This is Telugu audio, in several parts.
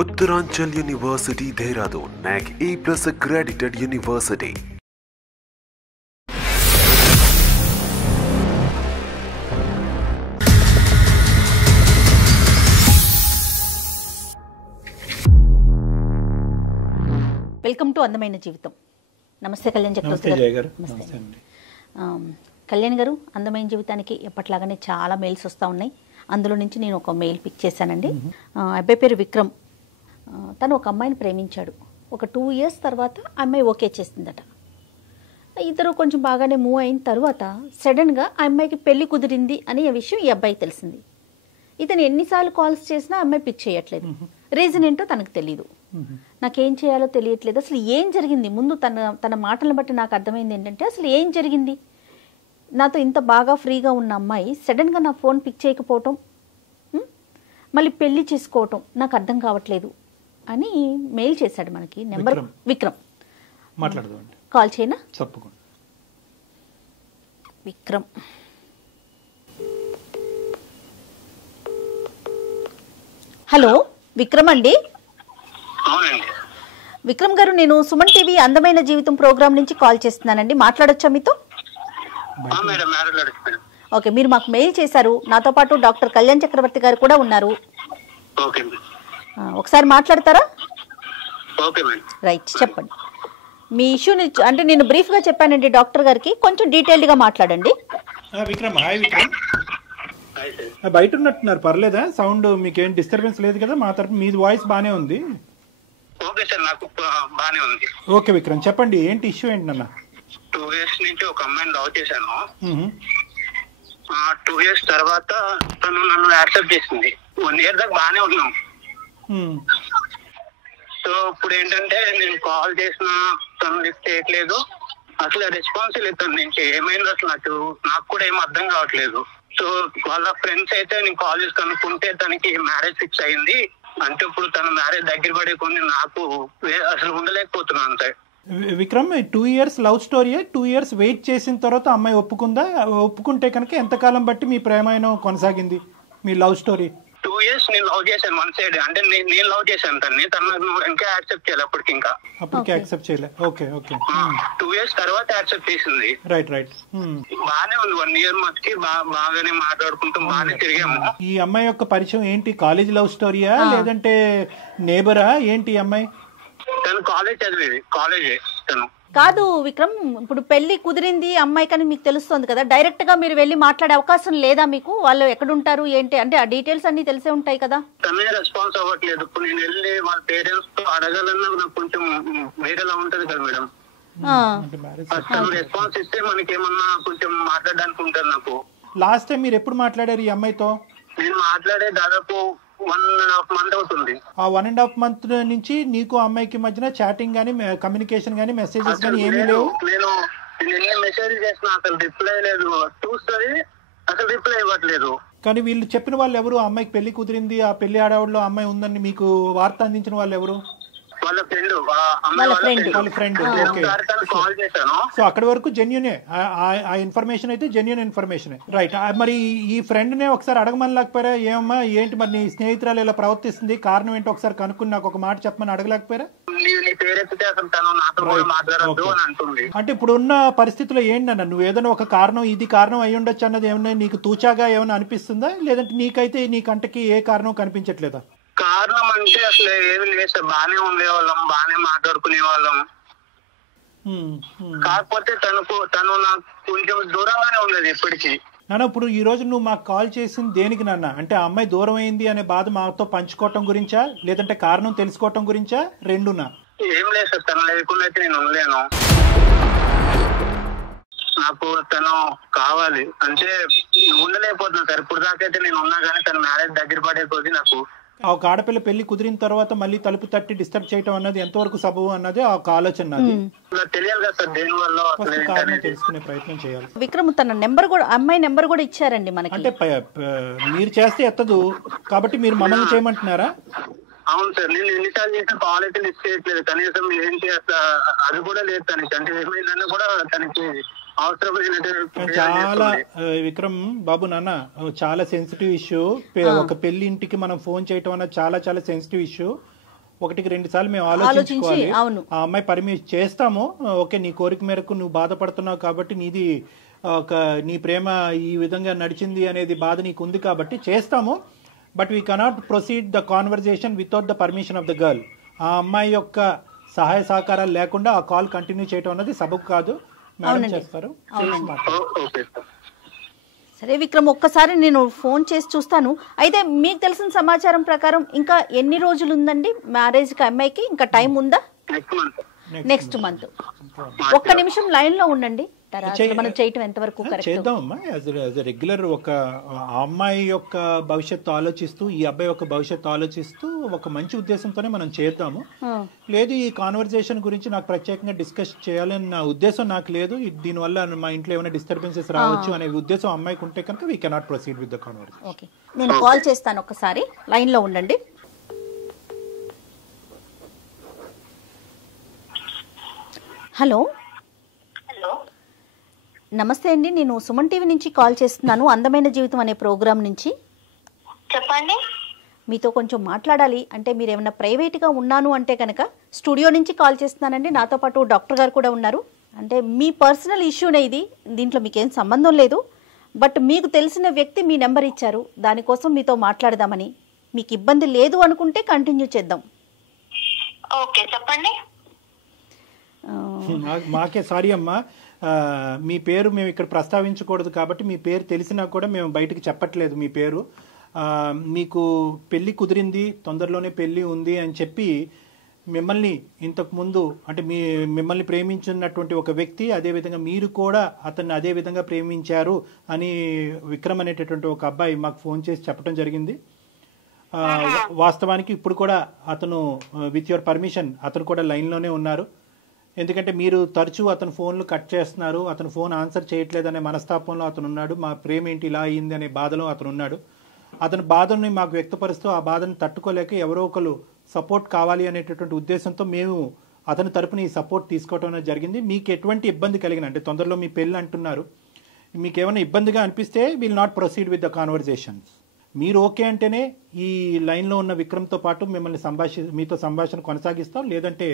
Uttaranchal University, Dehradun, NAC A+ accredited university. Welcome to అందమైన జీవితం. నమస్తే కళ్యాణ్ చక్రవర్తి గారు. నమస్తే అండి. కళ్యాణ్ గారు, అందమైన జీవితానికి ఎప్పట్లాగానే చాలా మెయిల్స్ వస్తూ ఉన్నాయి. అందులో నుంచి నేను ఒక మెయిల్ పిక్ చేశానండి. అబ్బాయి పేరు విక్రమ్. తను ఒక అమ్మాయిని ప్రేమించాడు. ఒక 2 years తర్వాత అమ్మాయి ఓకే చేసిందట. ఇద్దరు కొంచెం బాగానే మూవ్ అయిన తర్వాత సడన్గా ఆ అమ్మాయికి పెళ్లి కుదిరింది అనే విషయం ఈ అబ్బాయికి తెలిసింది. ఇతను ఎన్నిసార్లు కాల్స్ చేసినా అమ్మాయి పిక్ చేయట్లేదు. రీజన్ ఏంటో తనకు తెలీదు. నాకేం చేయాలో తెలియట్లేదు. అసలు ఏం జరిగింది? ముందు తన మాటలను బట్టి నాకు అర్థమైంది ఏంటంటే, అసలు ఏం జరిగింది? నాతో ఇంత బాగా ఫ్రీగా ఉన్న అమ్మాయి సడన్గా నా ఫోన్ పిక్ చేయకపోవటం, మళ్ళీ పెళ్లి చేసుకోవటం నాకు అర్థం కావట్లేదు అని మెయిల్ చేశాడు మనకి. నెంబర్ విక్రమ్. మాట్లాడదామండి. కాల్ చేయనా? తప్పకుండా. విక్రమ్. హలో విక్రమ్ అండి. విక్రమ్ గారు, నేను సుమన్ టీవీ అందమైన జీవితం ప్రోగ్రామ్ నుంచి కాల్ చేస్తున్నానండి. మాట్లాడొచ్చా మీతో? ఓకే, మీరు మాకు మెయిల్ చేశారు. నాతో పాటు డాక్టర్ కళ్యాణ్ చక్రవర్తి గారు కూడా ఉన్నారు. ఒకసారి మాట్లాడతారా? రైట్, చెప్పండి మీ ఇష్యూని. అంటే నేను బ్రీఫ్గా చెప్పానండి డాక్టర్ గారికి, కొంచెం డీటెయిల్డ్గా మాట్లాడండి. విక్రమ్, హాయ్ విక్రమ్. బయట ఉన్నట్టున్నారు, పర్లేదా? సౌండ్ మీకేం డిస్టర్బెన్స్ లేదు కదా? మా తరపు మీ వాయిస్ బానే ఉంది. ఓకే సార్, నాకు బానే ఉంది. ఓకే విక్రమ్, చెప్పండి ఏంటి ఇష్యూ ఏంటి నాన్న? 2 years నుంచి ఒక అమ్మాయిని లవ్ చేశాను. 2 years తర్వాత తను నన్ను యాక్సెప్ట్ చేసింది. 1 year దాకా బానే ఉన్నాం. సో ఇప్పుడు ఏంటంటే, నేను కాల్ చేసినా తను లిఫ్ట్ చేయట్లేదు. అసలు రెస్పాన్స్ లేదు తన నుంచి. ఏమైంది అసలు నాకు కూడా ఏం అర్థం కావట్లేదు. సో వాళ్ళ ఫ్రెండ్స్ అయితే నేను కాల్ చేసి కనుక్కుంటే తనకి మ్యారేజ్ ఫిక్స్ అయింది. అంటే ఇప్పుడు తన మ్యారేజ్ దగ్గర పడే కొన్ని నాకు అసలు ఉండలేకపోతున్నాను అంతే. Vikram, 2 years love story. 2 years wait చేసిన తర్వాత అమ్మాయి ఒప్పుకుందా? ఒప్పుకుంటే కనుక ఎంతకాలం బట్టి మీ ప్రేమాయణం కొనసాగింది, మీ లవ్ స్టోరీ? 2 years నేను లవ్ చేశాను వన్ సైడ్. అంటే నేను లవ్ చేశాను తనని. తను ఇంకా యాక్సెప్ట్ చేయాలి అప్పటికి. యాక్సెప్ట్ చేయలే. Okay okay. 2 years తర్వాత యాక్సెప్ట్ చేసింది. Right right. బానే ఉంది. 1 year మధ్యకి బాగానే మాట్లాడుకుంటూ బాగానే తిరిగాము. ఈ అమ్మాయి యొక్క పరిచయం ఏంటి? కాలేజ్ లవ్ స్టోరీయా లేదంటే నేబరా ఏంటి? అమ్మాయి తను కాలేజ్ చదివేది. కాలేజే తను. కాదు విక్రమ్, ఇప్పుడు పెళ్లి కుదిరింది అమ్మాయి కానీ మీకు తెలుస్తుంది కదా, డైరెక్ట్ గా మీరు వెళ్ళి మాట్లాడే అవకాశం లేదా మీకు? వాళ్ళు ఎక్కడుంటారు ఏంటి అంటే ఆ డీటెయిల్స్ అన్ని తెలిసే ఉంటాయి కదా. తనే రెస్పాన్స్ అవ్వట్లేదు. ఇప్పుడు నేను వెళ్ళి వాళ్ళ పేరెంట్స్ తో అడగాలన్నా నాకు కొంచెం వేరేలా ఉంటది కదా మేడం. తను రెస్పాన్స్ ఇస్తే మనకేమన్నా కొంచెం మాట్లాడడానికి ఉంటుంది నాకు. లాస్ట్ టైం మీరు ఎప్పుడు మాట్లాడారు ఈ అమ్మాయితో? నేను మాట్లాడే దాదాపు 1.5 month అవుతుంది. ఆ 1.5 month నుంచి నీకు అమ్మాయికి మధ్యన చాటింగ్ గానీ, కమ్యూనికేషన్ గానీ, మెసేజెస్ గానీ ఏమీ లేవు? నేను ఎన్ని మెసేజ్ చేసినా అసలు రిప్లై లేదు. చూస్తుంది, అసలు రిప్లై ఇవ్వట్లేదు. కానీ వీళ్ళు చెప్పిన వాళ్ళు ఎవరు? అమ్మాయికి పెళ్లి కుదిరింది, ఆ పెళ్లి ఆడవాళ్ళు అమ్మాయి ఉందని మీకు వార్త అందించిన వాళ్ళు ఎవరు? వాళ్ళ ఫ్రెండ్. వాళ్ళ ఫ్రెండ్. కాల్ చేశాను. సో అక్కడి వరకు జెన్యునే, ఆ ఇన్ఫర్మేషన్ అయితే జెన్యున్ ఇన్ఫర్మేషన్. రైట్. మరి ఈ ఫ్రెండ్ నే ఒకసారి అడగమని లేకపోయారా? ఏమమ్మా ఏంటి మరి నీ స్నేహితురాలు ఇలా ప్రవర్తిస్తుంది, కారణం ఏంటో ఒకసారి కనుక్కుని నాకు ఒక మాట చెప్పమని అడగలేకపోయారా? అంటే ఇప్పుడు ఉన్న పరిస్థితుల్లో ఏంటన్నా, నువ్వు ఏదైనా ఒక కారణం, ఇది కారణం అయి ఉండొచ్చు అన్నది ఏమన్నా నీకు తూచాగా ఏమైనా అనిపిస్తుందా? లేదంటే నీకైతే నీ కంటకి ఏ కారణం కనిపించట్లేదా? కారణం అంటే అసలు ఏమి లేదు సార్. బానే ఉండేవాళ్ళం, బానే మాట్లాడుకునే వాళ్ళం. కాకపోతే తను నాకు కొంచెం దూరంగానే ఉండేది ఎప్పటికీ. నాన్న, ఇప్పుడు ఈ రోజు నువ్వు మాకు కాల్ చేసింది దేనికి నాన్న? అంటే ఆ అమ్మాయి దూరం అయింది అనే బాధ మాతో పంచుకోవటం గురించా, లేదంటే కారణం తెలుసుకోవటం గురించా? రెండునా? ఏం లేదు సార్, తను లేకుండా అయితే నేను ఉండలేను. నాకు తను కావాలి అంటే ఉండలేకపోతున్నా సార్. ఇప్పుడు దాకా అయితే నేను ఉన్నా కానీ తన మ్యారేజ్ దగ్గర పడే కొద్ది నాకు ఒక ఆడపిల్ల పెళ్లి కుదిరిన తర్వాత మళ్ళీ తలుపు తట్టి డిస్టర్బ్ చేయటం అన్నది ఎంతవరకు సబబు అన్నది ఒక ఆలోచన. తెలియాలి కదా సార్, దేని వల్ల కారణం తెలుసుకునే ప్రయత్నం చేయాలి. విక్రమ్ తన నెంబర్ కూడా, అమ్మాయి నెంబర్ కూడా ఇచ్చారండి మనకి. అంటే మీరు చేస్తే ఎత్తదు కాబట్టి మీరు మమ్మల్ని చేయమంటున్నారా? అవును సార్, నేను ఎన్నిసార్లు చేసిన కాల్ అయితే లిస్ట్ చేయట్లేదు. కనీసం ఏంటి అది కూడా లేదు తనకి. అంటే ఏమైందన్నా కూడా తనకి చాలా విక్రమ్ బాబు నాన్న, చాలా సెన్సిటివ్ ఇష్యూ. ఒక పెళ్లి ఇంటికి మనం ఫోన్ చేయటం అన్నది చాలా చాలా సెన్సిటివ్ ఇష్యూ. ఒకటికి 2 సార్లు మేము ఆలోచించుకోవాలి. అవును. ఆ అమ్మాయి పర్మిషన్ చేస్తాము, ఓకే నీ కోరిక మేరకు నువ్వు బాధపడుతున్నావు కాబట్టి నీది నీ ప్రేమ ఈ విధంగా నడిచింది అనేది బాధ నీకు ఉంది కాబట్టి చేస్తాము, but we cannot proceed the conversation without the permission of the girl. ఆ అమ్మాయి యొక్క సహాయ సహకారాలు లేకుండా ఆ కాల్ కంటిన్యూ చేయడం అనేది సబబు కాదు. మేడం చేస్తారు. సరే విక్రమ్, ఒక్కసారి నేను ఫోన్ చేసి చూస్తాను. అయితే మీకు తెలిసిన సమాచారం ప్రకారం ఇంకా ఎన్ని రోజులు ఉందండి మ్యారేజ్కి అమ్మాయికి? ఇంకా టైం ఉందా? Next month. ఒక్క నిమిషం లైన్ లో ఉండండి. మనం చేయటం ఎంతవరకు చేద్దామమ్మా. రెగ్యులర్ ఒక అమ్మాయి యొక్క భవిష్యత్తు ఆలోచిస్తూ ఈ అబ్బాయి యొక్క భవిష్యత్తు ఆలోచిస్తూ ఒక మంచి ఉద్దేశంతోనే మనం చేద్దాము. లేదు ఈ కాన్వర్జేషన్ గురించి నాకు ప్రత్యేకంగా డిస్కస్ చేయాలని నా ఉద్దేశం నాకు లేదు, దీనివల్ల మా ఇంట్లో ఏమైనా డిస్టర్బెన్సెస్ రావచ్చు అనే ఉద్దేశం అమ్మాయికి ఉంటే కనుక we cannot proceed with the conversation. Okay, నేను కాల్ చేస్తాను, ఒకసారి లైన్ లో ఉండండి. హలో. నమస్తే అండి, నేను సుమన్ టీవీ నుంచి కాల్ చేస్తున్నాను, అందమైన జీవితం అనే ప్రోగ్రాం నుంచి. చెప్పండి. మీతో కొంచెం మాట్లాడాలి. అంటే మీరు ఏమైనా ప్రైవేట్గా ఉన్నాను అంటే కనుక స్టూడియో నుంచి కాల్ చేస్తున్నానండి. నాతో పాటు డాక్టర్ గారు కూడా ఉన్నారు. అంటే మీ పర్సనల్ ఇష్యూనే ఇది, దీంట్లో మీకేం సంబంధం లేదు, బట్ మీకు తెలిసిన వ్యక్తి మీ నెంబర్ ఇచ్చారు, దానికోసం మీతో మాట్లాడదామని. మీకు ఇబ్బంది లేదు అనుకుంటే కంటిన్యూ చేద్దాం. ఓకే చెప్పండి. మాకే సారీ అమ్మా, మీ పేరు మేము ఇక్కడ ప్రస్తావించకూడదు కాబట్టి మీ పేరు తెలిసినా కూడా మేము బయటకు చెప్పట్లేదు మీ పేరు. మీకు పెళ్లి కుదిరింది, తొందరలోనే పెళ్లి ఉంది అని చెప్పి మిమ్మల్ని ఇంతకు ముందు అంటే మిమ్మల్ని ప్రేమించున్నటువంటి ఒక వ్యక్తి, అదేవిధంగా మీరు కూడా అతన్ని అదే విధంగా ప్రేమించారు అని విక్రమ్ అనేటటువంటి ఒక అబ్బాయి మాకు ఫోన్ చేసి చెప్పడం జరిగింది. వాస్తవానికి ఇప్పుడు కూడా అతను విత్ యువర్ పర్మిషన్ అతను కూడా లైన్లోనే ఉన్నారు. ఎందుకంటే మీరు తరచూ అతను ఫోన్లు కట్ చేస్తున్నారు, అతను ఫోన్ ఆన్సర్ చేయట్లేదనే మనస్తాపంలో అతను ఉన్నాడు, మా ప్రేమ ఏంటి ఇలా అయ్యింది అనే బాధలో అతను ఉన్నాడు. అతని బాధని మాకు వ్యక్తపరుస్తూ ఆ బాధను తట్టుకోలేక ఎవరో ఒకరు సపోర్ట్ కావాలి అనేటటువంటి ఉద్దేశంతో మేము అతని తరపున ఈ సపోర్ట్ తీసుకోవడం జరిగింది. మీకు ఎటువంటి ఇబ్బంది కలిగిన అంటే తొందరలో మీ పెళ్ళి అంటున్నారు, మీకు ఏమైనా ఇబ్బందిగా అనిపిస్తే will not proceed with the conversations. మీరు ఓకే అంటేనే ఈ లైన్లో ఉన్న విక్రమ్తో పాటు మిమ్మల్ని మీతో సంభాషణ కొనసాగిస్తాం, లేదంటే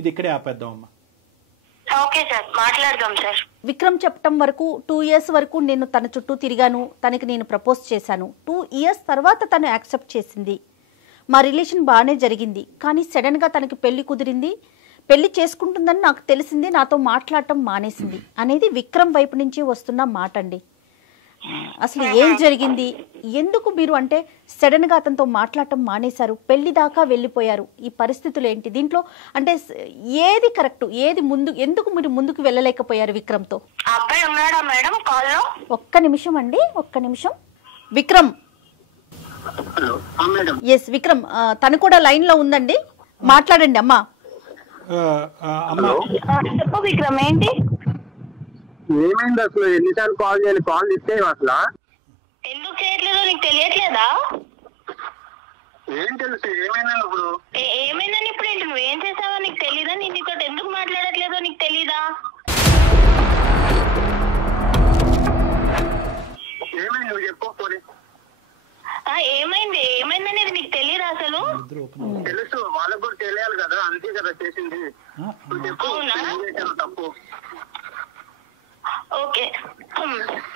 ఇది ఇక్కడే ఆపేద్దాం అమ్మా. ఓకే సార్, మాట్లాడదాం సార్. విక్రమ్ చెప్పటం వరకు 2 years వరకు నేను తన చుట్టూ తిరిగాను, తనకి నేను ప్రపోజ్ చేశాను. 2 years తర్వాత తను యాక్సెప్ట్ చేసింది, మా రిలేషన్ బాగానే జరిగింది. కానీ సడన్గా తనకి పెళ్లి కుదిరింది, పెళ్లి చేసుకుంటుందని నాకు తెలిసింది, నాతో మాట్లాడటం మానేసింది అనేది విక్రమ్ వైపు నుంచి వస్తున్న మాట అండి. అసలు ఏం జరిగింది, ఎందుకు మీరు అంటే సడన్గా అతనితో మాట్లాడటం మానేశారు, పెళ్లి దాకా వెళ్ళిపోయారు, ఈ పరిస్థితులు ఏంటి, దీంట్లో అంటే ఏది కరెక్ట్, ఏది ముందు, ఎందుకు మీరు ముందుకు వెళ్ళలేకపోయారు విక్రమ్తో? అబ్బాయి ఉన్నాడా మేడం కాల్లో? ఒక్క నిమిషం అండి, ఒక్క నిమిషం. విక్రమ్. ఎస్ విక్రమ్, తను కూడా లైన్ లో ఉందండి, మాట్లాడండి అమ్మా. చెప్పు విక్రమ్, ఏంటి ఏమైంది అసలు? ఎన్నిసార్లు కాల్ చేయాలి, కాల్ ఇస్తే అసలు ఎందుకు చేయట్లేదో నీకు తెలియట్లేదా? ఏం తెలుసు ఏమైందని ఇప్పుడు? ఏమైందని ఇప్పుడు ఏంటి, నువ్వేం చేసావో నీకు తెలీదా? నేను నీతో ఎందుకు మాట్లాడట్లేదో నీకు తెలీదా? ఏమైంది నువ్వు చెప్పకపోతే? ఏమైంది, ఏమైందనేది నీకు తెలియదు అసలు? తెలుసు, వాళ్ళకు కూడా తెలియాలి కదా, అంతే కదా చేసింది. తప్పు. ఓకే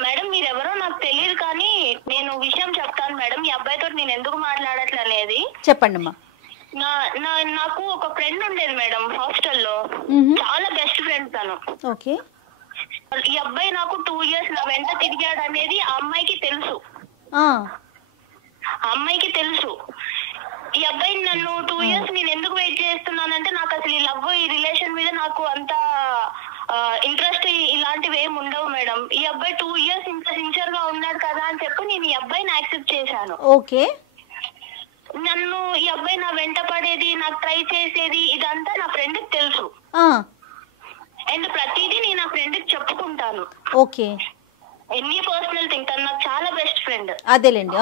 మేడం, మీరెవరో నాకు తెలియదు, కానీ నేను విషయం చెప్తాను మేడం. ఈ అబ్బాయితో నేను ఎందుకు మాట్లాడట్లనేది చెప్పండి అమ్మా. నాకు ఒక ఫ్రెండ్ ఉండేది మేడం హాస్టల్లో, చాలా బెస్ట్ ఫ్రెండ్ తను. ఓకే. ఈ అబ్బాయి నాకు 2 years నా వెంట తిరిగాడు అనేది ఆ అమ్మాయికి తెలుసు. అమ్మాయికి తెలుసు. ఈ అబ్బాయి నన్ను 2 years నేను ఎందుకు వెయిట్ చేస్తున్నానంటే నాకు అసలు ఈ లవ్, ఈ రిలేషన్ మీద నాకు అంత ఇంట్రెస్ట్ ఇలాంటివి ఏమి ఉండవు మేడం. ఈ అబ్బాయి 2 years ఇంత సిన్సియర్ గా ఉన్నాడు కదా అని చెప్పి నేను ఈ అబ్బాయిని యాక్సెప్ట్ చేశాను. ఓకే. నన్ను ఈ అబ్బాయి నా వెంట పడేది, నాకు ట్రై చేసేది, ఇదంతా నా ఫ్రెండ్ కి తెలుసు. అండ్ ప్రతిదీ నేను నా ఫ్రెండ్ కి చెప్పుకుంటాను. ఓకే. ఎన్ని పర్సనల్ థింగ్, తను నాకు చాలా బెస్ట్ ఫ్రెండ్. అదేలేండి.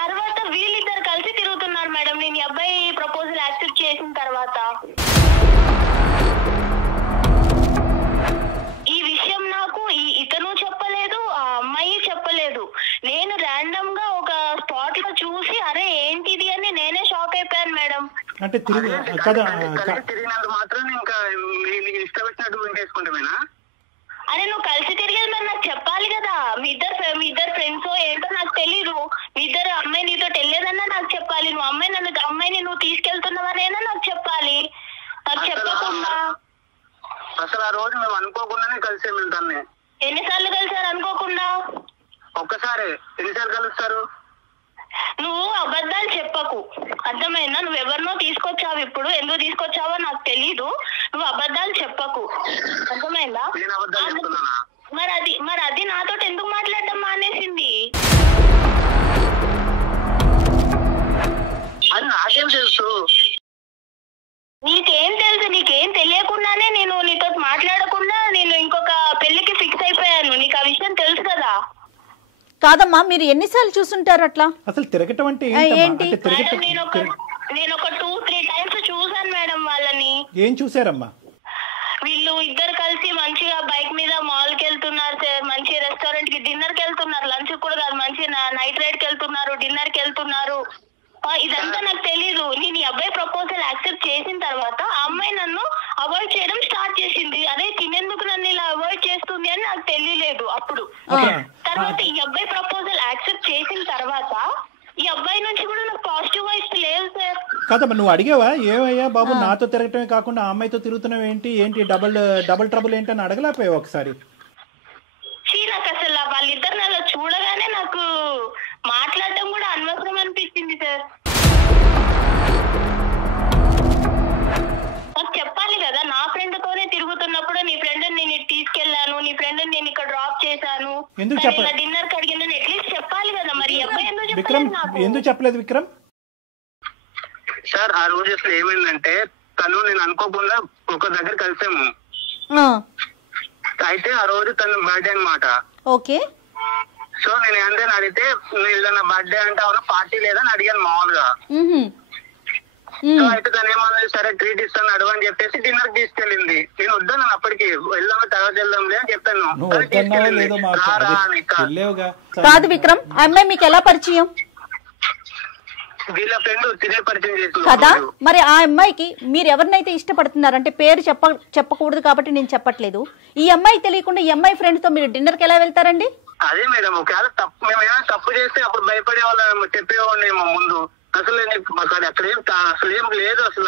తర్వాత వీళ్ళిద్దరు కలిసి తిరుగుతున్నారు మేడం నేను ఈ అబ్బాయి ప్రపోజల్ యాక్సెప్ట్ చేసిన తర్వాత. ఈ విషయం నాకు ఇతను చెప్పలేదు, ఆ అమ్మాయి చెప్పలేదు. నేను ర్యాండమ్ గా ఒక స్పాట్ లో చూసి అరే ఏంటిది అని నేనే షాక్ అయిపోయాను అంటే కదా తిరిగినంత మాత్రం ఇంకా నీకు ఇష్టం వచ్చినట్టు చేసుకుంటామేనా? అరే నువ్వు కలిసి తిరిగేది మరి నాకు చెప్పాలి కదా. మీ ఇద్దరు ఫ్రెండ్స్ ఏంటో నాకు తెలీదు. మీ ఇద్దరు అమ్మాయి నీతో వెళ్ళేదన్నా నాకు చెప్పాలి. నువ్వు అమ్మాయిని నువ్వు తీసుకెళ్తున్నవారేనా నాకు చెప్పాలి. నాకు చెప్పకుండా అసలు ఆ రోజు మేము అనుకోకుండానే కలిసాం. మేము దాన్ని ఎన్నిసార్లు కలిసారు అనుకోకుండా? ఒక్కసారి. ఎన్నిసార్లు కలుస్తారు? నువ్వు అబద్ధాలు చెప్పకు, అర్థమైందా? నువ్వు ఎవరినో తీసుకొచ్చావు, ఇప్పుడు ఎందుకు తీసుకొచ్చావో నాకు తెలీదు. నువ్వు అబద్ధాలు చెప్పకు, అర్థమైందా? మరి అది నాతో ఎందుకు మాట్లాడడం మానేసింది? అది నాకేం తెలుసు? నీకేం తెలుసు? నీకేం తెలియకుండానే నేను నీతో మాట్లాడకుండా నేను ఇంకొక పెళ్లికి ఫిక్స్ అయిపోయాను. నీకు ఆ విషయం తెలుసు కదా? కాదమ్మా, మీరు ఎన్నిసార్లు చూసుంటారు అట్లా? అసలు తిరగటం అంటే ఏంటి? నేను ఒక 2-3 టైమ్స్ చూసాను మేడం వాళ్ళని. ఏం చూసారమ్మా? వీళ్ళు ఇద్దరు కలిసి మంచిగా బైక్ మీద మాల్ కి వెళ్తున్నారు సార్, మంచి రెస్టారెంట్ కి డిన్నర్ కి వెళ్తున్నారు, లంచ్ కూడా కాదు, మంచి నైట్ రైడ్ కి వెళ్తున్నారు, డిన్నర్ కి వెళ్తున్నారు. ఇదంతా నాకు తెలీదు. నేను ఈ అబ్బాయి ప్రపోజల్ యాక్సెప్ట్ చేసిన తర్వాత ఆ అమ్మాయి నన్ను అవాయిడ్ చేయడం స్టార్ట్ చేసింది. అదే తినేందుకు నన్ను ఇలా అవాయిడ్ చేస్తుంది అని నాకు తెలియలేదు అప్పుడు. తర్వాత ఈ అబ్బాయి ప్రపోజల్ యాక్సెప్ట్ చేసిన తర్వాత ఈ అబ్బాయి నుంచి కూడా నాకు పాజిటివ్ వైబ్స్ లేవు సార్. కాదమ్మా, నువ్వు అడిగావా ఏమయ్యా బాబు నాతో తిరగటమే కాకుండా ఆ అమ్మాయితో తిరుగుతున్నావు ఏంటి డబుల్ ట్రబుల్ ఏంటి అని అడగలేకపోయావు ఒకసారి? నాకు అసలు వాళ్ళిద్దరిని అలా చూడగానే నాకు మాట్లాడటం కూడా అనవసరం అనిపించింది సార్. నాకు చెప్పాలి కదా, నా ఫ్రెండ్ తోనే తిరుగుతున్నప్పుడు నీ ఫ్రెండ్ నేను తీసుకెళ్లాను, నీ ఫ్రెండ్ నేను ఇక్కడ డ్రాప్ చేశాను, డిన్నర్ కి అడిగిందని అట్లీస్ట్ చెప్పాలి కదా. మరి అబ్బాయి ఎందుకు చెప్పలేదు విక్రమ్? సార్ ఆ రోజు అసలు ఏమైందంటే నేను అనుకోకుండా ఒక దగ్గర కలిసాము. అయితే ఆ రోజు తన బర్త్డే అన్నమాట. ఓకే. సో నేను ఏంటని అడిగితే ఏదైనా బర్త్డే అంటే అవునా పార్టీ లేదని అడిగాను మామూలుగా. సో అయితే తను ఏమన్నా సరే ట్రీట్ ఇస్తాను అడుగు అని చెప్పేసి డిన్నర్ తీసుకెళ్ళింది. నేను వద్దాను అప్పటికి, వెళ్దాం తర్వాత వెళ్దాంలే అని చెప్పాను. కాదు విక్రమ్, ఆ అమ్మాయి మీకు ఎలా పరిచయం? వీళ్ళ ఫ్రెండ్ తినే పరిచయం చేసింది కదా. మరి ఆ అమ్మాయికి మీరు ఎవరినైతే ఇష్టపడుతున్నారు అంటే పేరు చెప్పకూడదు కాబట్టి నేను చెప్పట్లేదు, ఈ అమ్మాయి తెలియకుండా ఈ అమ్మాయి ఫ్రెండ్ తో మీరు డిన్నర్ కి ఎలా వెళ్తారండి? అదే మేడం, ఒకవేళ మేము ఏమైనా తప్పు చేస్తే అప్పుడు భయపడే వాళ్ళు చెప్పేవాళ్ళేమో ముందు. అసలు అసలు ఏం లేదు. అసలు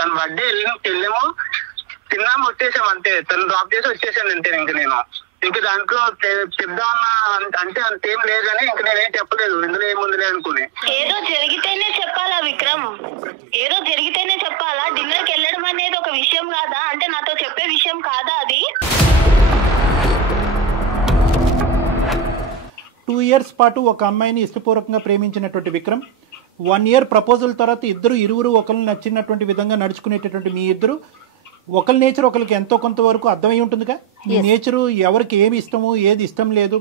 తన బర్త్డే వెళ్ళాము, తిన్నాము, వచ్చేసాము అంతే. తను డ్రాప్ చేసి వచ్చేసాను అంతే. ఇంక దాంట్లో చెప్దామన్నా అంటే అంతేం లేదని ఇంక నేనేం చెప్పలేదు, ఇందులో ఏముందిలే అనుకుని. ఏదో జరిగితేనే చెప్పాలా విక్రమ్? ఏదో జరిగితేనే చెప్పాలా? డిన్నర్ కి వెళ్ళడం అనేది ఒక విషయం కాదా? అంటే నాతో చెప్పే విషయం కాదా అది? 2 years పాటు ఒక అమ్మాయిని ఇష్టపూర్వకంగా ప్రేమించినటువంటి విక్రమ్ 1 year ప్రపోజల్ తర్వాత ఇరువురు ఒకరిని నచ్చినటువంటి విధంగా నడుచుకునేటటువంటి మీ ఇద్దరు ఒకరి నేచర్ ఒకరికి ఎంతో కొంతవరకు అర్థమై ఉంటుందిగా. ఈ నేచరు ఎవరికి ఏమి ఇష్టము ఏది ఇష్టం లేదు,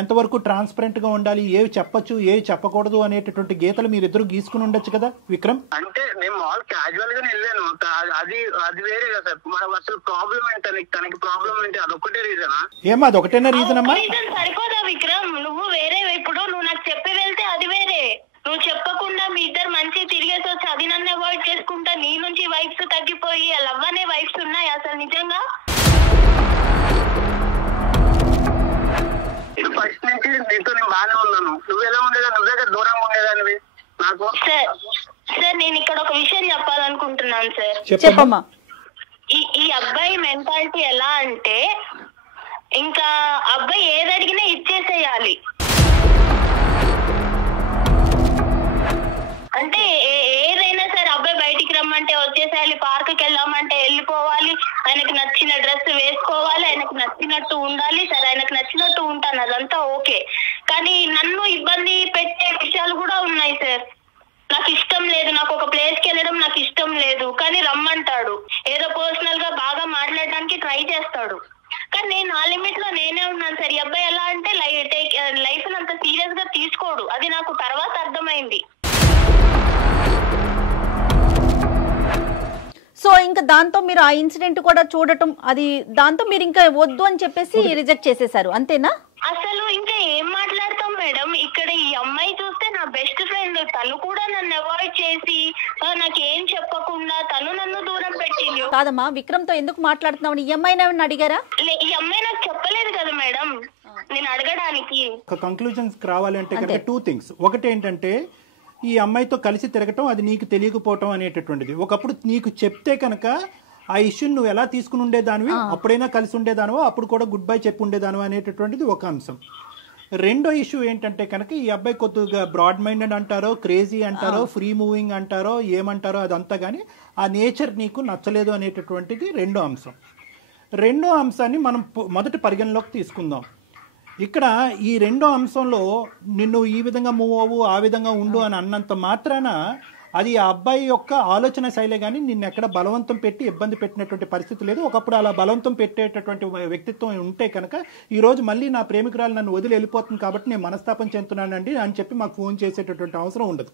ఎంతవరకు ట్రాన్స్పరెంట్ గా ఉండాలి, ఏవి చెప్పొచ్చు ఏవి చెప్పకూడదు అనేటటువంటి గీతలు మీరిద్దరు గీసుకుని ఉండొచ్చు కదా విక్రమ్. అంటే నేను మాల్ క్యాజువల్ గానే వెళ్ళాను, అది వేరే కదా. అసలు ప్రాబ్లం ఏంటి తనకి ప్రాబ్లం ఏంటి? అదొక్కటే రీజనా? ఏమా అదొకటేనా రీజన్ అమ్మా? సరిపోదా విక్రమ్? నువ్వు వేరే, ఇప్పుడు నువ్వు నాకు చెప్పి వెళ్తే అది వేరే, నువ్వు చెప్పకుండా మీ ఇద్దరు మంచి తిరిగేసి వచ్చి అది నన్ను అవాయిడ్ చేసుకుంటా నీ నుంచి వైబ్స్ తగ్గిపోయి లవ్ అనే వైబ్స్ ఉన్నాయి అసలు నిజంగా? ఫస్ట్ నుంచి నీతో నేను బాగానే ఉన్నాను. నువ్వు ఎలా ఉండేదా? నువ్వే దూరంగా ఉండేదానివి నాకు. సార్ నేను ఇక్కడ ఒక విషయం చెప్పాలనుకుంటున్నాను సార్. చెప్పమ్మా. ఈ అబ్బాయి మెంటాలిటీ ఎలా అంటే ఇంకా అబ్బాయి ఏది అడిగినా ఇచ్చేసేయాలి. అంటే ఏదైనా సరే అబ్బాయి బయటికి రమ్మంటే వచ్చేసేయాలి, పార్క్ కి వెళ్ళామంటే వెళ్ళిపోవాలి, ఆయనకు నచ్చిన డ్రెస్ వేసుకోవాలి, ఆయనకు నచ్చినట్టు ఉండాలి. సరే ఆయనకు నచ్చినట్టు ఉంటాను, అదంతా ఓకే. కానీ నన్ను ఇబ్బంది పెట్టే విషయాలు కూడా ఉన్నాయి సార్. నాకు ఇష్టం లేదు, నాకు ఒక ప్లేస్ కి వెళ్ళడం నాకు ఇష్టం లేదు, కానీ రమ్మంటాడు. ఏదో పర్సనల్ గా బాగా మాట్లాడడానికి ట్రై చేస్తాడు, కానీ నేను ఆ లిమిట్ లో నేనే ఉన్నాను సార్. ఈ అబ్బాయి ఎలా అంటే లైఫ్ అంత సీరియస్ గా తీసుకోడు, అది నాకు తర్వాత అర్థమైంది. సో ఇంకా దాంతో మీరు ఆ ఇన్సిడెంట్ కూడా చూడటం, అది దాంతో మీరు ఇంకా వద్దు అని చెప్పేసి రిజెక్ట్ చేసేసారు అంతేనా? అసలు ఇంకా ఏం మాట్లాడతాం మేడం? ఇక్కడ ఈ అమ్మాయి చూస్తే నా బెస్ట్ ఫ్రెండ్, తను కూడా నన్ను అవాయిడ్ చేసి నాకేం చెప్పకుండా తను నన్ను దూరం పెట్టింది. కాదమ్మా, విక్రమ్ తో ఎందుకు మాట్లాడుతున్నావు? ఈ అమ్మాయిని ఏమన్నా అడిగారా? ఈ అమ్మాయి నాకు చెప్పలేదు కదా మేడం నేను అడగడానికి. ఒక కంక్లూజన్స్ రావాలంటే కనుక 2 things. ఒకటి ఏంటంటే ఈ అమ్మాయితో కలిసి తిరగటం అది నీకు తెలియకపోవటం అనేటటువంటిది. ఒకప్పుడు నీకు చెప్తే కనుక ఆ ఇష్యూని నువ్వు ఎలా తీసుకుని ఉండేదానివి, అప్పుడైనా కలిసి ఉండేదానివో, అప్పుడు కూడా గుడ్ బై చెప్పి ఉండేదానివో అనేటటువంటిది ఒక అంశం. రెండో ఇష్యూ ఏంటంటే కనుక ఈ అబ్బాయి కొద్దిగా బ్రాడ్ మైండెడ్ అంటారో, క్రేజీ అంటారో, ఫ్రీ మూవింగ్ అంటారో, ఏమంటారో అదంతా కానీ ఆ నేచర్ నీకు నచ్చలేదు అనేటటువంటిది రెండో అంశం. రెండో అంశాన్ని మనం మొదటి పరిగణలోకి తీసుకుందాం. ఇక్కడ ఈ రెండో అంశంలో నిన్ను ఈ విధంగా మూవ్ అవ్వు, ఆ విధంగా ఉండు అని అన్నంత మాత్రాన అది ఆ అబ్బాయి యొక్క ఆలోచన శైలే కానీ నిన్ను ఎక్కడ బలవంతం పెట్టి ఇబ్బంది పెట్టినటువంటి పరిస్థితి లేదు. ఒకప్పుడు అలా బలవంతం పెట్టేటటువంటి వ్యక్తిత్వం ఉంటే కనుక ఈరోజు మళ్ళీ నా ప్రేమికురాలు నన్ను వదిలి వెళ్ళిపోతుంది కాబట్టి నేను మనస్తాపం చెందుతున్నానండి అని చెప్పి మాకు ఫోన్ చేసేటటువంటి అవసరం ఉండదు.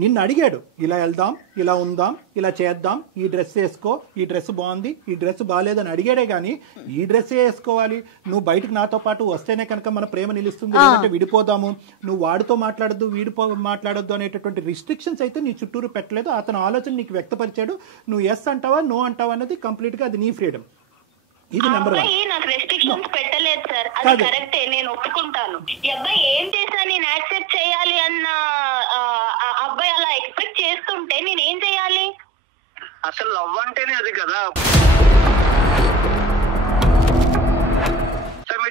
నిన్ను అడిగాడు, ఇలా వెళ్దాం, ఇలా ఉందాం, ఇలా చేద్దాం, ఈ డ్రెస్ వేసుకో, ఈ డ్రెస్ బాగుంది, ఈ డ్రెస్ బాగాలేదని అడిగాడే కానీ ఈ డ్రెస్ వేసుకోవాలి, నువ్వు బయటకు నాతో పాటు వస్తేనే కనుక మన ప్రేమ నిలుస్తుంది, లేదంటే విడిపోదాము, నువ్వు వాడితో మాట్లాడద్దు, మాట్లాడొద్దు అనేటటువంటి రిస్ట్రిక్షన్స్ అయితే నీ చుట్టూరు పెట్టలేదు. అతను ఆలోచన నీకు వ్యక్తపరిచాడు. నువ్వు ఎస్ అంటావా, నో అంటావా అనేది కంప్లీట్ గా అది నీ ఫ్రీడమ్. ఇది నెంబర్ 1. నాకు రెస్ట్రిక్షన్స్ పెట్టలేదు సార్, అది కరెక్టే, నేను ఒప్పుకుంటాను. ఈ అబ్బాయి ఏం చేసినా నేను యాక్సెప్ట్ చేయాలి అన్న అబ్బాయి అలా ఎక్స్పెక్ట్ చేస్తుంటే నేను ఏం చేయాలి? అసలు లవ్ అంటేనే అది కదా.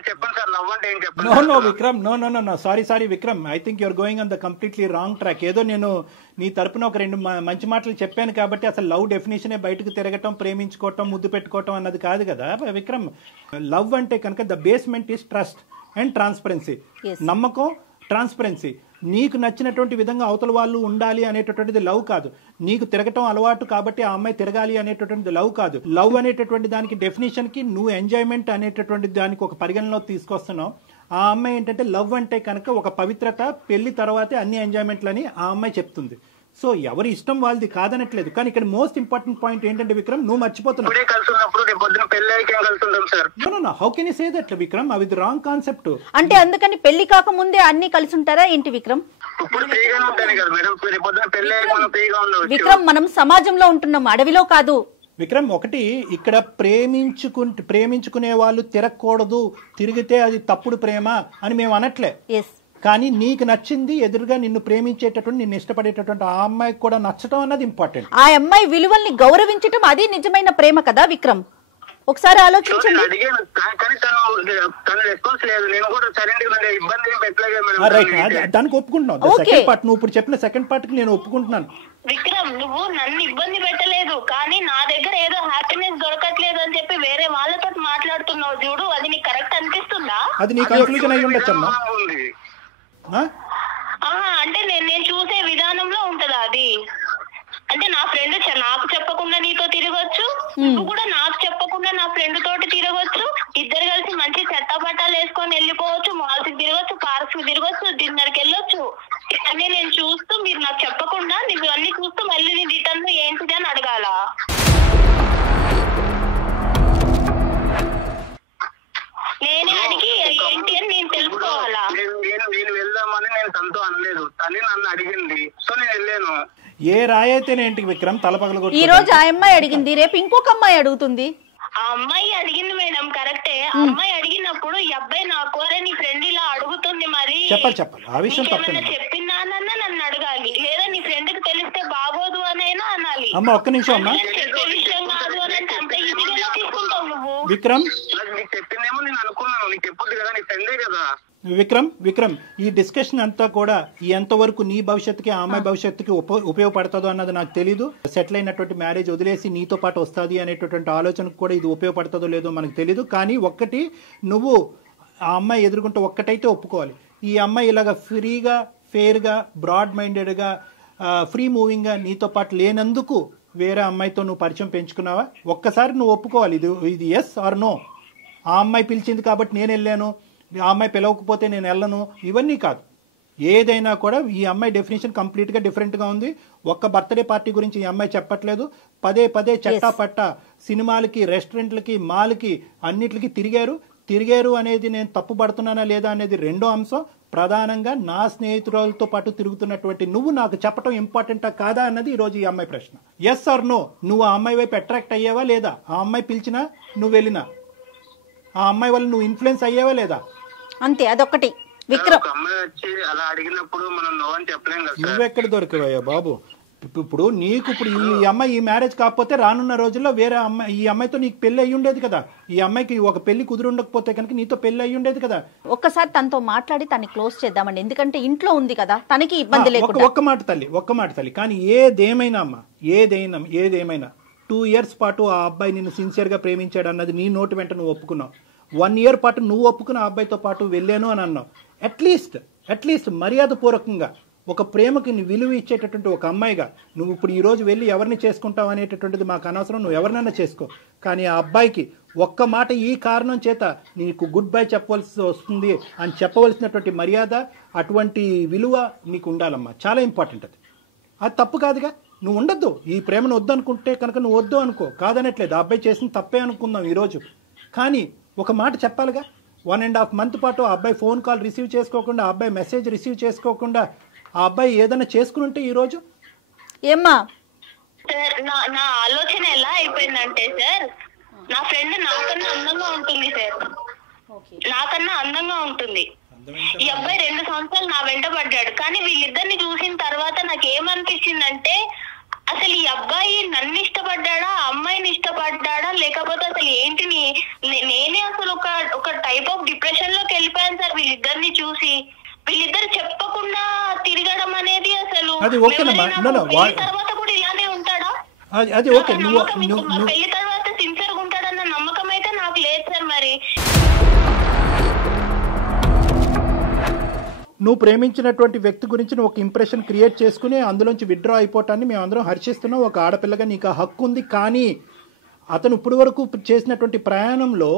చెప్పండి సార్, లవ్ అంటే ఏం చెప్పండి. No Vikram, no sorry Vikram, I think you're going on the completely wrong track. ఏదో నేను నీ తరపున ఒక 2 మంచి మాటలు చెప్పాను కాబట్టి అసలు లవ్ డెఫినేషనే బయటకు తిరగటం, ప్రేమించుకోవటం, ముద్దు పెట్టుకోవటం అన్నది కాదు కదా విక్రమ్. లవ్ అంటే కనుక the basement is trust and transparency. నమ్మకం, ట్రాన్స్పరెన్సీ. నీకు నచ్చినటువంటి విధంగా అవతల వాళ్ళు ఉండాలి అనేటటువంటిది లవ్ కాదు. నీకు తిరగటం అలవాటు కాబట్టి ఆ అమ్మాయి తిరగాలి అనేటటువంటిది లవ్ కాదు. లవ్ అనేటటువంటి దానికి డెఫినేషన్ కి నువ్వు ఎంజాయ్మెంట్ అనేటటువంటి దానికి ఒక పరిగణలో తీసుకొస్తున్నావు. ఆ అమ్మాయి ఏంటంటే లవ్ అంటే కనుక ఒక పవిత్రత, పెళ్లి తర్వాతే అన్ని ఎంజాయ్మెంట్లని ఆ అమ్మాయి చెప్తుంది. సో ఎవరి ఇష్టం వాళ్ళది కాదనట్లేదు. కానీ ఇక్కడ మోస్ట్ ఇంపార్టెంట్ పాయింట్ ఏంటంటే విక్రమ్, నువ్వు మర్చిపోతున్నావు. How can you say that Vikram? అది రాంగ్ కాన్సెప్ట్. అంటే అందుకని పెళ్లి కాక ముందే అన్ని కలిసి ఉంటారా ఏంటి విక్రమ్? విక్రమ్, మనం సమాజంలో ఉంటున్నాం, అడవిలో కాదు. విక్రమ్, ఒకటి ఇక్కడ ప్రేమించుకునే వాళ్ళు తిరగకూడదు, తిరిగితే అది తప్పుడు ప్రేమ అని మేము అనట్లే. కానీ నీకు నచ్చింది, ఎదురుగా నిన్ను ప్రేమించేటటువంటి, నిన్ను ఇష్టపడేటటువంటి ఆ అమ్మాయికి కూడా నచ్చటం అన్నది ఇంపార్టెంట్. ఆ అమ్మాయి విలువల్ని గౌరవించటం అది నిజమైన ప్రేమ కదా విక్రమ్. ఒకసారి ఆలోచించండి. దానికి ఒప్పుకుంటున్నావు. సెకండ్ పార్ట్ నువ్వు ఇప్పుడు చెప్పిన సెకండ్ పార్ట్ కి నేను ఒప్పుకుంటున్నాను. విక్రమ్, నువ్వు నన్ను ఇబ్బంది పెట్టలేదు, కానీ నా దగ్గర ఏదో హ్యాపీనెస్ దొరకట్లేదు అని చెప్పి వేరే వాళ్ళతో మాట్లాడుతున్నావు చూడు, అది నీకు కరెక్ట్ అనిపిస్తుందా? అది నీ కన్క్లూజన్ అయి ఉండొచ్చు అమ్మా. అంటే నేను చూసే విధానంలో ఉంటదా అది? అంటే నా ఫ్రెండ్ నాకు చెప్పకుండా నీతో తిరగొచ్చు, నువ్వు కూడా నాకు చెప్పకుండా నా ఫ్రెండ్ తోటి తిరగొచ్చు, ఇద్దరు కలిసి మంచి చెత్త బట్టాలు వేసుకొని వెళ్ళిపోవచ్చు, మాల్స్ కి తిరగొచ్చు, పార్క్స్ కి తిరగొచ్చు, డిన్నర్ కి వెళ్ళొచ్చు. అన్నీ నేను చూస్తూ, మీరు నాకు చెప్పకుండా నువ్వు అన్ని చూస్తూ మళ్ళీ నీ రిటర్న్ ఏంటిది అని అడగాల? నేనే అడిగి ఏంటి అని నేను తెలుసుకోవాలా? నేను వెళ్దామని నేను తనతో అనలేదు, తను నన్ను అడిగింది, సో నేను వెళ్ళాను. ఏ రాయైతేనేంటి విక్రమ్ తలపగల. ఈ రోజు ఆ అమ్మాయి అడిగింది, రేపు ఇంకొక అమ్మాయి అడుగుతుంది. ఆ అమ్మాయి అడిగింది మేడం, కరెక్టే. ఆ అమ్మాయి అడిగినప్పుడు ఈ అబ్బాయి నాకు నీ ఫ్రెండ్ ఇలా అడుగుతుంది, మరి చెప్పాలి ఆ విషయం చెప్పినానన్నా నన్ను అడగాలి, లేదా నీ ఫ్రెండ్ కి తెలిస్తే బాగోదు అనైనా అనాలి. అమ్మ ఒక్క నిమిషం అమ్మా. చెప్పే విషయం కాదు అని అంటే అంత ఈజీగా తీసుకుంటావు నువ్వు. విక్రమ్, నీకు చెప్పిందేమో నేను అనుకున్నాను, నీకు చెప్పొద్దు కదా, నీ ఫ్రెండే కదా. విక్రమ్, ఈ డిస్కషన్ అంతా కూడా ఎంతవరకు నీ భవిష్యత్తుకి, ఆ అమ్మాయి భవిష్యత్తుకి ఉపయోగపడుతుందో అన్నది నాకు తెలీదు. సెటిల్ అయినటువంటి మ్యారేజ్ వదిలేసి నీతో పాటు వస్తుంది అనేటటువంటి ఆలోచనకు కూడా ఇది ఉపయోగపడుతుందో లేదో మనకు తెలీదు. కానీ ఒక్కటి, నువ్వు ఆ అమ్మాయి ఎదుర్కొంటే ఒక్కటైతే ఒప్పుకోవాలి, ఈ అమ్మాయి ఇలాగ ఫ్రీగా, ఫెయిర్గా, బ్రాడ్ మైండెడ్గా, ఫ్రీ మూవింగ్గా నీతో పాటు లేనందుకు వేరే అమ్మాయితో నువ్వు పరిచయం పెంచుకున్నావా? ఒక్కసారి నువ్వు ఒప్పుకోవాలి, ఇది ఎస్ ఆర్ నో. ఆ అమ్మాయి పిలిచింది కాబట్టి నేను వెళ్ళాను, ఆ అమ్మాయి పిలవకపోతే నేను వెళ్ళను, ఇవన్నీ కాదు. ఏదైనా కూడా ఈ అమ్మాయి డెఫినేషన్ కంప్లీట్గా డిఫరెంట్గా ఉంది. ఒక్క బర్త్డే పార్టీ గురించి ఈ అమ్మాయి చెప్పట్లేదు. పదే చట్టా పట్టా సినిమాలకి, రెస్టారెంట్లకి, మాల్కి, అన్నిటికి తిరిగారు. తిరిగారు అనేది నేను తప్పు పడుతున్నానా లేదా అనేది రెండో అంశం. ప్రధానంగా నా స్నేహితురాలతో పాటు తిరుగుతున్నటువంటి నువ్వు నాకు చెప్పడం ఇంపార్టెంటా కాదా అన్నది ఈరోజు ఈ అమ్మాయి ప్రశ్న. ఎస్ ఆర్ నో, నువ్వు ఆ అమ్మాయి వైపు అట్రాక్ట్ అయ్యావా లేదా? ఆ అమ్మాయి పిలిచినా నువ్వు వెళ్ళినా ఆ అమ్మాయి వల్ల నువ్వు ఇన్ఫ్లుయెన్స్ అయ్యావా లేదా? అంతే, అదొకటి. విక్రమ్, అమ్మాయి వచ్చి అలా అడిగినప్పుడు మనం నో అని చెప్పలేం కదా. నువ్వెక్కడ దొరికావయ్యా బాబు? ఇప్పుడు నీకు ఇప్పుడు ఈ అమ్మాయి ఈ మ్యారేజ్ కాకపోతే రానున్న రోజుల్లో వేరే అమ్మాయి ఈ అమ్మాయితో నీకు పెళ్లి అయ్యి ఉండేది కదా. ఈ అమ్మాయికి ఒక పెళ్లి కుదురు ఉండకపోతే కనుక నీతో పెళ్లి అయ్యి ఉండేది కదా. ఒక్కసారి తనతో మాట్లాడి తనని క్లోజ్ చేద్దామండి, ఎందుకంటే ఇంట్లో ఉంది కదా, తనకి ఇబ్బంది లేకుండా. ఒక్క మాట తల్లి. కానీ ఏదేమైనా అమ్మా, ఏదేమైనా 2 years పాటు ఆ అబ్బాయి నిన్ను సిన్సియర్ గా ప్రేమించాడు అన్నది నీ నోటి వెంట నువ్వు ఒప్పుకున్నావు. 1 year పాటు నువ్వు ఒప్పుకున్న ఆ అబ్బాయితో పాటు వెళ్ళాను అని అన్నావు. అట్లీస్ట్ మర్యాద పూర్వకంగా ఒక ప్రేమకి నీ విలువ ఇచ్చేటటువంటి ఒక అమ్మాయిగా నువ్వు ఇప్పుడు ఈ రోజు వెళ్ళి ఎవరిని చేసుకుంటావు అనేటటువంటిది మాకు అనవసరం, నువ్వు ఎవరినైనా చేసుకో. కానీ ఆ అబ్బాయికి ఒక్క మాట ఈ కారణం చేత నీకు గుడ్ బై చెప్పవలసి వస్తుంది అని చెప్పవలసినటువంటి మర్యాద, అటువంటి విలువ నీకు ఉండాలమ్మా. చాలా ఇంపార్టెంట్ అది తప్పు కాదుగా. నువ్వు ఉండొద్దు, ఈ ప్రేమను వద్దు అనుకుంటే కనుక నువ్వు వద్దు అనుకో, కాదనట్లేదు. ఆ అబ్బాయి చేసిన తప్పే అనుకుందాం ఈరోజు. కానీ ఒక మాట చెప్పాలిగా. 1.5 month పాటు ఆ అబ్బాయి ఫోన్ కాల్ రిసీవ్ చేసుకోకుండా, ఆ అబ్బాయి మెసేజ్ రిసీవ్ చేసుకోకుండా ఆ అబ్బాయి ఏదైనా చేసుకుని ఉంటే ఈ రోజు ఏమ్మా? సార్ నా ఆలోచన ఎలా అయిపోయిందంటే సార్, నా ఫ్రెండ్ నాకన్నా అందంగా ఉంటుంది సార్, నాకన్నా అందంగా ఉంటుంది. ఈ అబ్బాయి 2 సంవత్సరాలు నా వెంట పడ్డాడు. కానీ వీళ్ళిద్దరిని చూసిన తర్వాత నాకు ఏమనిపించిందంటే, అసలు ఈ అబ్బాయి నన్ను ఇష్టపడ్డాడా, అమ్మాయిని ఇష్టపడ్డాడా, లేకపోతే అసలు ఏంటి నేనే అసలు ఒక టైప్ ఆఫ్ డిప్రెషన్ లోకి వెళ్ళిపోయాను సార్ వీళ్ళిద్దరిని చూసి. వీళ్ళిద్దరు చెప్పకుండా తిరగడం అనేది అసలు తర్వాత కూడా ఇలానే ఉంటాడా? పెళ్లి తర్వాత సిన్సియర్ గా ఉంటాడన్న నమ్మకం అయితే నాకు లేదు సార్. మరి నువ్వు ప్రేమించినటువంటి వ్యక్తి గురించి నువ్వు ఒక ఇంప్రెషన్ క్రియేట్ చేసుకుని అందులోంచి విత్డ్రా అయిపోవటాన్ని మేము అందరం హర్షిస్తున్నాం. ఒక ఆడపిల్లగా నీకు ఆ హక్కు ఉంది. కానీ అతను ఇప్పటి వరకు చేసినటువంటి ప్రయాణంలో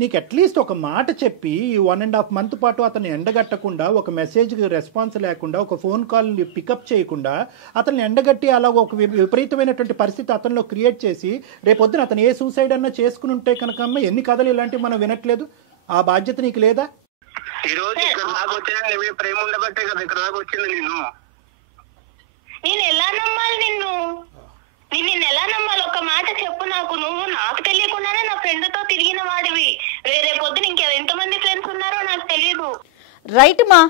నీకు అట్లీస్ట్ ఒక మాట చెప్పి 1.5 month పాటు అతన్ని ఎండగట్టకుండా, ఒక మెసేజ్కి రెస్పాన్స్ లేకుండా, ఒక ఫోన్ కాల్ని పికప్ చేయకుండా అతన్ని ఎండగట్టి అలా ఒక విపరీతమైనటువంటి పరిస్థితి అతనిలో క్రియేట్ చేసి రేపొద్దున అతను ఏ సూసైడ్ అన్నా చేసుకుని ఉంటే కనుక ఎన్ని కథలు ఇలాంటివి మనం వినట్లేదు. ఆ బాధ్యత నీకు లేదా? ఈ రోజు ఇక్కడ దాకా వచ్చిన ప్రేమ ఉండబట్టే కదా ఇక్కడ దాకా వచ్చింది. నేను ఎలా నమ్మాలి నిన్ను ఎలా నమ్మాలి? ఒక మాట చెప్పు నాకు. నువ్వు నాకు తెలియకుండానే నా ఫ్రెండ్ తో తిరిగిన వాడివి. రేపొద్దున ఎంతమంది ఫ్రెండ్స్ ఉన్నారో నాకు తెలియదు. రైట్ మా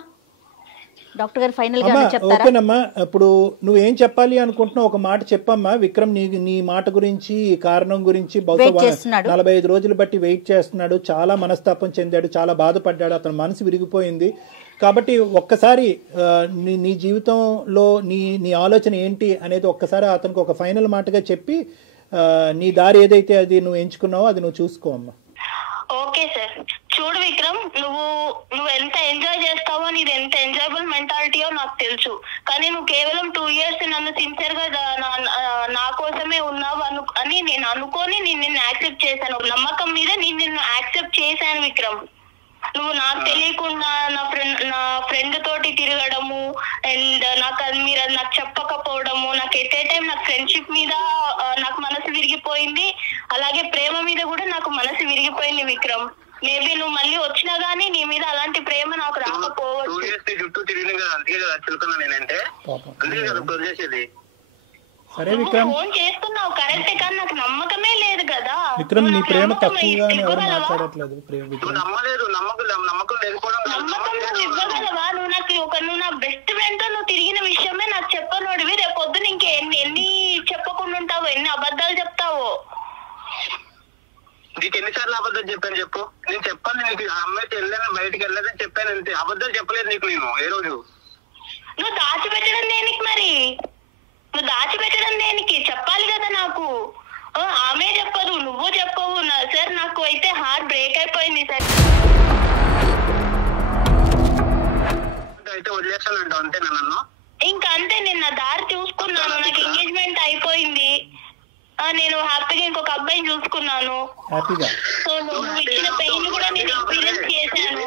డాక్టర్ గారు ఫైనల్ గా చెప్తారా? ఓకేనమ్మా, ఇప్పుడు నువ్వేం చెప్పాలి అనుకుంటున్నావు ఒక మాట చెప్పమ్మా. విక్రమ్ నీ మాట గురించి, కారణం గురించి బహుశా 45 రోజులు బట్టి వెయిట్ చేస్తున్నాడు. చాలా మనస్తాపం చెందాడు, చాలా బాధపడ్డాడు, అతని మనసు విరిగిపోయింది. కాబట్టి ఒక్కసారి నీ జీవితంలో నీ ఆలోచన ఏంటి అనేది ఒక్కసారి అతనికి ఒక ఫైనల్ మాటగా చెప్పి నీ దారి ఏదైతే అది నువ్వు ఎంచుకున్నావో అది నువ్వు చూసుకో అమ్మా. Okay sir. చూడు విక్రమ్, నువ్వు ఎంత ఎంజాయ్ చేస్తావో, నీది ఎంత ఎంజాయబుల్ మెంటాలిటీయో నాకు తెలుసు. కానీ నువ్వు కేవలం 2 years నన్ను సిన్సియర్ గా నా కోసమే ఉన్నావు అని నేను అనుకొని నిన్ను యాక్సెప్ట్ చేశాను. నమ్మకం మీద నిన్ను యాక్సెప్ట్ చేశాను విక్రమ్. నువ్వు నాకు తెలియకుండా నా ఫ్రెండ్ తోటి తిరగడము అండ్ మీరు నాకు చెప్పకపోవడము, నాకు ఎట్ ఏ టైం నాకు ఫ్రెండ్షిప్ మీద నాకు మనసు విరిగిపోయింది, అలాగే ప్రేమ మీద కూడా నాకు మనసు విరిగిపోయింది విక్రమ్. మేబీ నువ్వు మళ్ళీ వచ్చినా గానీ నీ మీద అలాంటి ప్రేమ నాకు రాకపోవచ్చు. సరే విక్రమ్, ఫోన్ చేస్తున్నావు కరెక్టే, కానీ నాకు నమ్మకమే లేదు కదా. విక్రమ్ నీ ప్రేమ తక్కువగా ఎవరు మాట్లాడట్లేదు. నమ్మకం నువ్వు ఇవ్వగలవా? నువ్వు నా బెస్ట్ ఫ్రెండ్ తో నువ్వు తిరిగిన విషయమే నాకు చెప్పనోడివి. రేపు పొద్దున ఎన్ని చెప్పకుండా ఉంటావో, ఎన్ని అబద్ధాలు చెప్తావో. నీకు ఎన్నిసార్లు అబద్ధాలు చెప్పాను చెప్పు. నేను చెప్పాను నీకు అమ్మాయితో వెళ్ళాను, బయటకు వెళ్ళాలని చెప్పాను అంతే. అబద్ధాలు చెప్పలేదు నీకు నేను ఏ రోజు. నువ్వు దాచిపెట్టడం దేనికి మరి? నువ్వు దాచిపెట్టడం దేనికి? చెప్పాలి కదా నాకు. ఆమె చెప్పదు, నువ్వు చెప్పవు సార్. నాకు అయితే హార్ట్ బ్రేక్ అయిపోయింది సార్. అయితే వదిలేస్తానంట అంతే నన్ను. ఇంకా అంతే, నేను నా దారి చూసుకున్నాను. నాకు ఎంగేజ్మెంట్ అయిపోయింది. నేను హ్యాపీగా ఇంకొక అబ్బాయిని చూసుకున్నాను. సో నువ్వు ఇచ్చిన పెయిన్ కూడా నేను ఎక్స్పీరియన్స్ చేశాను.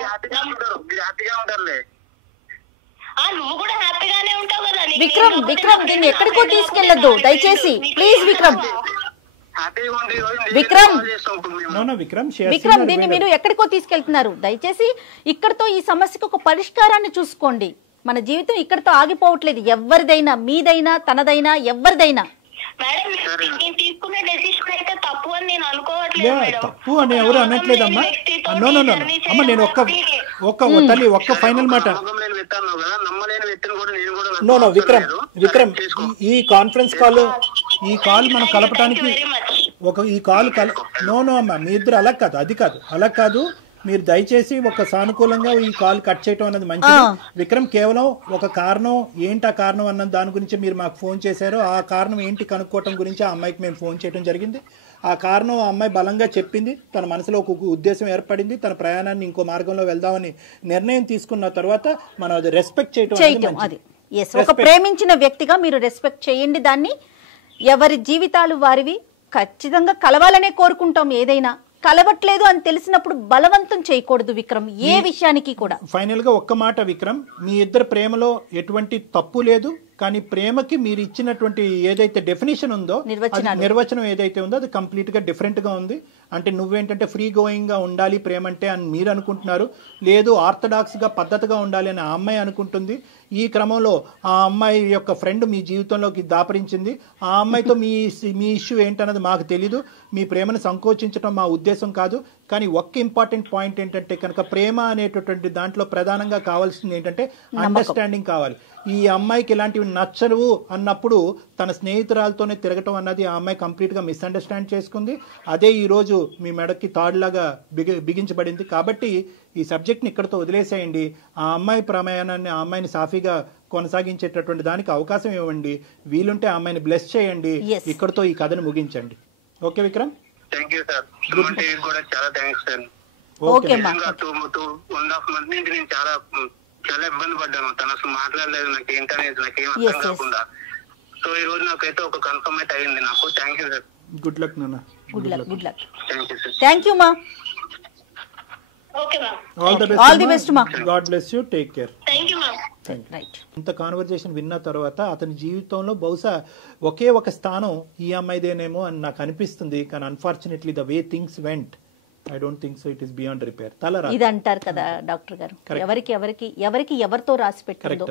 నువ్వు కూడా హ్యాపీగానే ఉంటావు కదా. విక్రమ్ దీన్ని ఎక్కడికో తీసుకెళ్లొద్దు దయచేసి, ప్లీజ్ విక్రమ్. హ్యాపీగా ఉండి ఈ రోజు విక్రమ్. కాల్ చేస్తాం ఇప్పుడు మేము. No, no, Vikram, she has Vikram, seen her దీన్ని way. మీరు ఎక్కడికో తీసుకెళ్తున్నారు. దయచేసి ఇక్కడతో ఈ సమస్యకు ఒక పరిష్కారాన్ని చూసుకోండి. మన జీవితం ఇక్కడతో ఆగిపోవట్లేదు. ఎవరిదైనా, మీదైనా, తనదైనా, ఎవరిదైనా. మేడం నేను తీసుకునే డెసిషన్ అయితే తప్పు అని నేను అనుకోవట్లేదు లే, మేడం. తప్పు అని ఎవరు అనట్లేదమ్మా. నో నో నో అమ్మ, నేను ఒక్క తల్లి ఒక్క ఫైనల్ మాట. నమ్మకం లేని వ్యక్తి అన్నావు కదా, నమ్మలేని వ్యక్తిని కూడా నేను కూడా నో నో నమ్మకం విక్రమ్, లేదు. విక్రమ్, తీసుకో. ఈ కాన్ఫరెన్స్ కాల్ మనం కలపడానికి వెరీ మచ్. ఈ కాల్ నో నో అమ్మా, మీ ఇద్దరు అలా కాదు, అది కాదు, అలా కాదు. మీరు దయచేసి ఒక సానుకూలంగా ఈ కాల్ కట్ చేయటం అన్నది మంచిది. విక్రమ్, కేవలం ఒక కారణం ఏంటి, ఆ కారణం అన్న దాని గురించి మీరు మాకు ఫోన్ చేశారు. ఆ కారణం ఏంటి కనుక్కోవటం గురించి ఆ అమ్మాయికి మేము ఫోన్ చేయడం జరిగింది. ఆ కారణం ఆ అమ్మాయి బలంగా చెప్పింది. తన మనసులో ఒక ఉద్దేశం ఏర్పడింది. తన ప్రయాణాన్ని ఇంకో మార్గంలో వెళ్దామని నిర్ణయం తీసుకున్న తర్వాత మనం అది రెస్పెక్ట్ చేయటం అది ఎస్, ఒక ప్రేమించిన వ్యక్తిగా మీరు రెస్పెక్ట్ చేయండి దాన్ని. ఎవరి జీవితాలు వారివి. ఖచ్చితంగా కలవాలనే కోరుకుంటాం. ఏదైనా కలవట్లేదు అని తెలిసినప్పుడు బలవంతం చేయకూడదు విక్రమ్, ఏ విషయానికి కూడా. ఫైనల్ గా ఒక్క మాట విక్రమ్, మీ ఇద్దరు ప్రేమలో ఎటువంటి తప్పు లేదు. కానీ ప్రేమకి మీరు ఇచ్చినటువంటి ఏదైతే డెఫినేషన్ ఉందో, నిర్వచనం ఏదైతే ఉందో అది కంప్లీట్ గా డిఫరెంట్ గా ఉంది. అంటే నువ్వేంటంటే ఫ్రీ గోయింగ్ గా ఉండాలి ప్రేమ అంటే అని మీరు అనుకుంటున్నారు. లేదు, ఆర్థడాక్స్ గా పద్ధతిగా ఉండాలి అని ఆ అమ్మాయి అనుకుంటుంది. ఈ క్రమంలో ఆ అమ్మాయి యొక్క ఫ్రెండ్ మీ జీవితంలోకి దాపరించింది. ఆ అమ్మాయితో మీ ఇష్యూ ఏంటన్నది మాకు తెలీదు. మీ ప్రేమను సంకోచించడం మా ఉద్దేశం కాదు. కానీ ఒక్క ఇంపార్టెంట్ పాయింట్ ఏంటంటే కనుక ప్రేమ అనేటటువంటి దాంట్లో ప్రధానంగా కావాల్సింది ఏంటంటే అండర్స్టాండింగ్ కావాలి. ఈ అమ్మాయికి ఇలాంటివి నచ్చరు అన్నప్పుడు తన స్నేహితురాలతోనే తిరగటం అన్నది ఆ అమ్మాయి కంప్లీట్ గా మిస్అండర్స్టాండ్ చేసుకుంది. అదే ఈ రోజు మీ మెడకి తాడులాగా బిగించబడింది. కాబట్టి ఈ సబ్జెక్ట్ ని ఇక్కడతో వదిలేసేయండి. ఆ అమ్మాయి ప్రయాణాన్ని, ఆ అమ్మాయిని సాఫీగా కొనసాగించేటటువంటి దానికి అవకాశం ఇవ్వండి. వీలుంటే ఆ అమ్మాయిని బ్లెస్ చేయండి. ఇక్కడతో ఈ కథను ముగించండి. Okay Vikram? Thank you sir. Suman టీవీకి కూడా చాలా థ్యాంక్స్ సార్. ఓకే, నిజంగా 2.5 months నుంచి నేను చాలా ఇబ్బంది పడ్డాను. తను అసలు మాట్లాడలేదు, నాకు ఏంటనేది నాకేం అర్థం కాకుండా. సో ఈ రోజు నాకైతే ఒక కన్ఫర్మ్ అయితే అయింది నాకు. Thank you sir. Good luck నాన్న. Good luck. Thank you sir. Thank you మా. Okay ma'am. All the best మా. God bless you. Take care. Thank you ma'am. Right. ఇంత కాన్వర్జేషన్ విన్న తర్వాత అతని జీవితంలో బహుశా ఒకే ఒక స్థానం ఈ అమ్మాయిదేనేమో అని నాకు అనిపిస్తుంది. కానీ unfortunately the way things vent, I don't think so it is beyond repair. ఇది అంటారు కదా డాక్టర్ గారు, ఎవరికి ఎవరితో రాసి పెట్టిందో